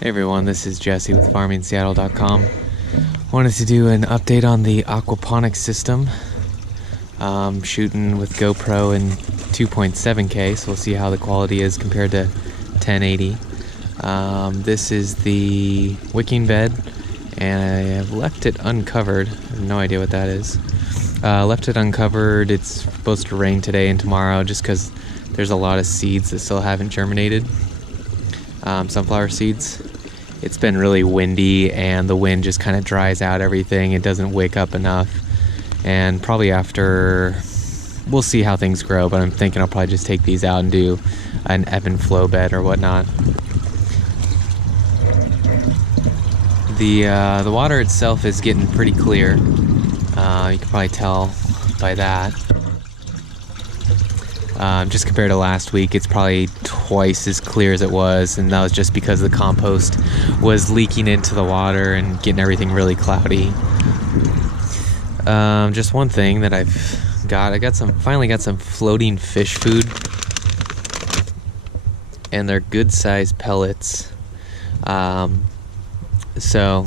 Hey everyone, this is Jesse with FarmingSeattle.com. Wanted to do an update on the Aquaponics system. Shooting with GoPro in 2.7K, so we'll see how the quality is compared to 1080. This is the wicking bed, and I have left it uncovered. I have no idea what that is. Left it uncovered. It's supposed to rain today and tomorrow just because there's a lot of seeds that still haven't germinated. Sunflower seeds. It's been really windy and the wind just kind of dries out everything. It doesn't wake up enough, and probably after, we'll see how things grow, but I'm thinking I'll probably just take these out and do an ebb and flow bed or whatnot. The water itself is getting pretty clear. You can probably tell by that. Just compared to last week, it's probably twice as clear as it was, and that was just because the compost was leaking into the water and getting everything really cloudy. Just one thing that I finally got some floating fish food, and they're good sized pellets. So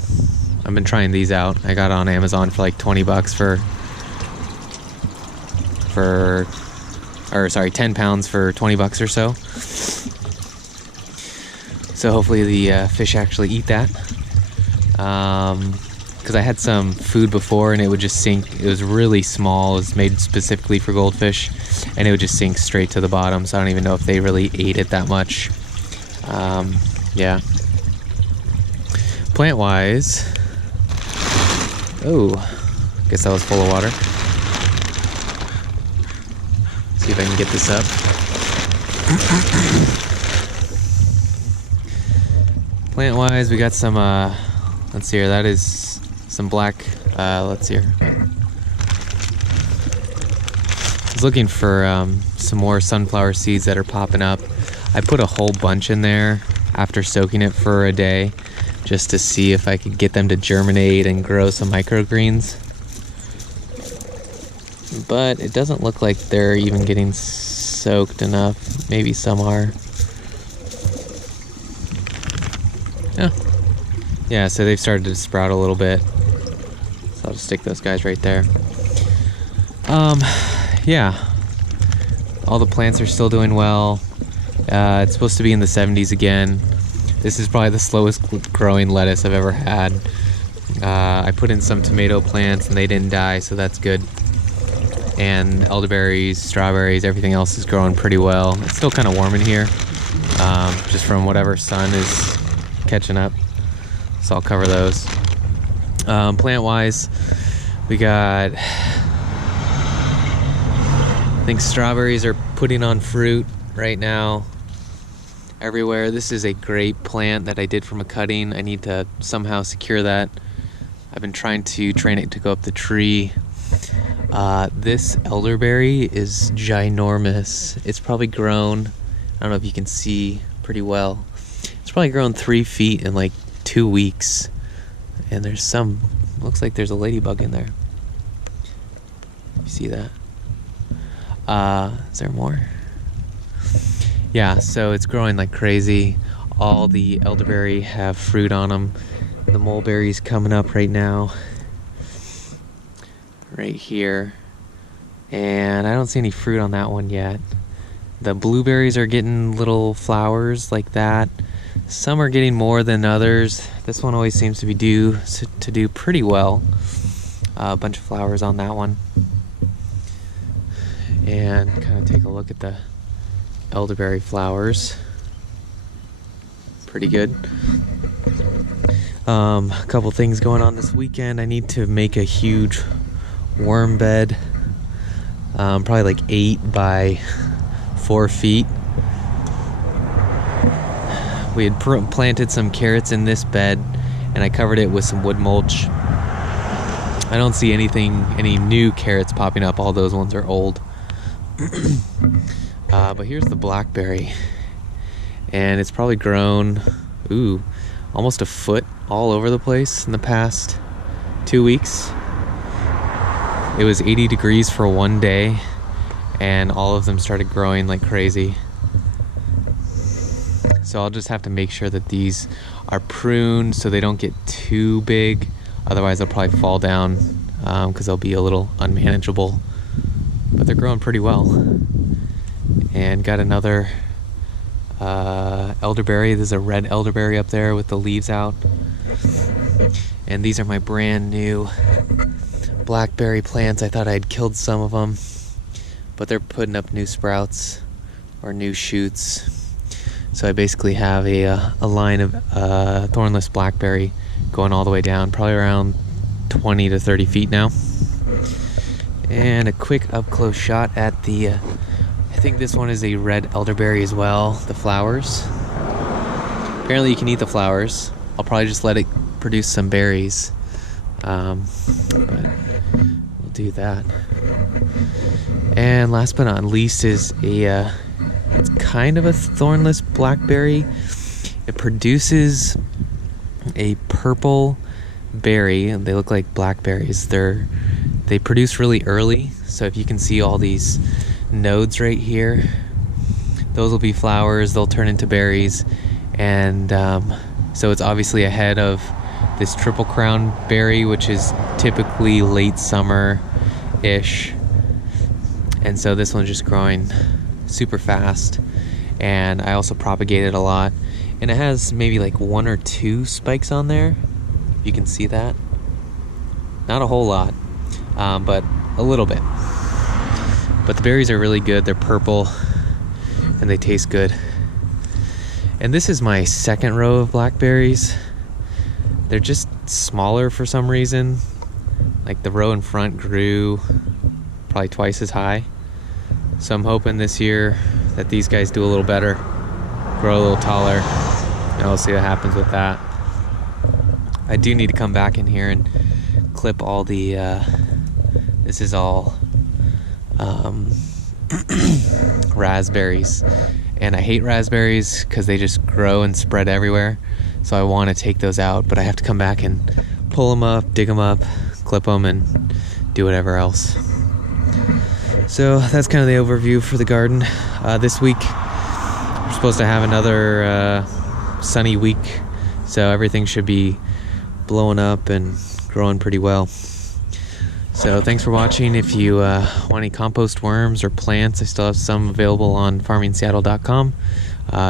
I've been trying these out. I got on Amazon for like 20 bucks or 10 pounds for 20 bucks or so. So hopefully the fish actually eat that. Because I had some food before and it would just sink. It was really small. It was made specifically for goldfish, and it would just sink straight to the bottom. So I don't even know if they really ate it that much. Yeah. Plant-wise, oh, guess that was full of water. See if I can get this up. Plant-wise, we got some, let's see here, that is some black, let's see here. I was looking for some more sunflower seeds that are popping up. I put a whole bunch in there after soaking it for a day, just to see if I could get them to germinate and grow some microgreens. But it doesn't look like they're even getting soaked enough. Maybe some are. Oh. Yeah, so they've started to sprout a little bit. So I'll just stick those guys right there. Yeah. All the plants are still doing well. It's supposed to be in the 70s again. This is probably the slowest growing lettuce I've ever had. I put in some tomato plants and they didn't die, so that's good. And elderberries, strawberries, everything else is growing pretty well. It's still kind of warm in here, just from whatever sun is catching up. So I'll cover those. Plant-wise, we got, I think strawberries are putting on fruit right now everywhere. This is a great plant that I did from a cutting. I need to somehow secure that. I've been trying to train it to go up the tree. This elderberry is ginormous. It's probably grown, I don't know if you can see pretty well, it's probably grown 3 feet in like 2 weeks. And there's some, looks like there's a ladybug in there. You see that? Is there more? Yeah, so it's growing like crazy. All the elderberry have fruit on them. The mulberry's coming up right now. Right here. And I don't see any fruit on that one yet. The blueberries are getting little flowers like that. Some are getting more than others. This one always seems to be do pretty well. A bunch of flowers on that one. And kind of take a look at the elderberry flowers. Pretty good. A couple things going on this weekend. I need to make a huge worm bed, probably like 8 by 4 feet. We had planted some carrots in this bed, and I covered it with some wood mulch. I don't see any new carrots popping up. All those ones are old. But here's the blackberry, and it's probably grown, almost a foot all over the place in the past 2 weeks. It was 80 degrees for one day, and all of them started growing like crazy. So I'll just have to make sure that these are pruned so they don't get too big. Otherwise they'll probably fall down because they'll be a little unmanageable. But they're growing pretty well. And got another elderberry. There's a red elderberry up there with the leaves out. And these are my brand new blackberry plants. I thought I'd killed some of them, but they're putting up new sprouts or new shoots. So I basically have a line of thornless blackberry going all the way down, probably around 20 to 30 feet now. And a quick up close shot at the I think this one is a red elderberry as well, the flowers. Apparently you can eat the flowers. I'll probably just let it produce some berries, but we'll do that. And last but not least is it's kind of a thornless blackberry. It produces a purple berry, and they look like blackberries. They produce really early, so if you can see all these nodes right here, those will be flowers. They'll turn into berries, and so it's obviously ahead of this triple crown berry, which is typically late summer-ish. And so this one's just growing super fast, and I also propagate it a lot. And it has maybe like 1 or 2 spikes on there. You can see that. Not a whole lot, but a little bit. But the berries are really good. They're purple, and they taste good. And this is my second row of blackberries. They're just smaller for some reason. Like the row in front grew probably twice as high. So I'm hoping this year that these guys do a little better, grow a little taller, and we'll see what happens with that. I do need to come back in here and clip all the, this is all raspberries. And I hate raspberries because they just grow and spread everywhere. So I want to take those out, but I have to come back and pull them up, dig them up, clip them, and do whatever else. So that's kind of the overview for the garden. This week we're supposed to have another sunny week, so everything should be blowing up and growing pretty well. So thanks for watching. If you want any compost worms or plants, I still have some available on farmingseattle.com.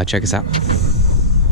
Check us out.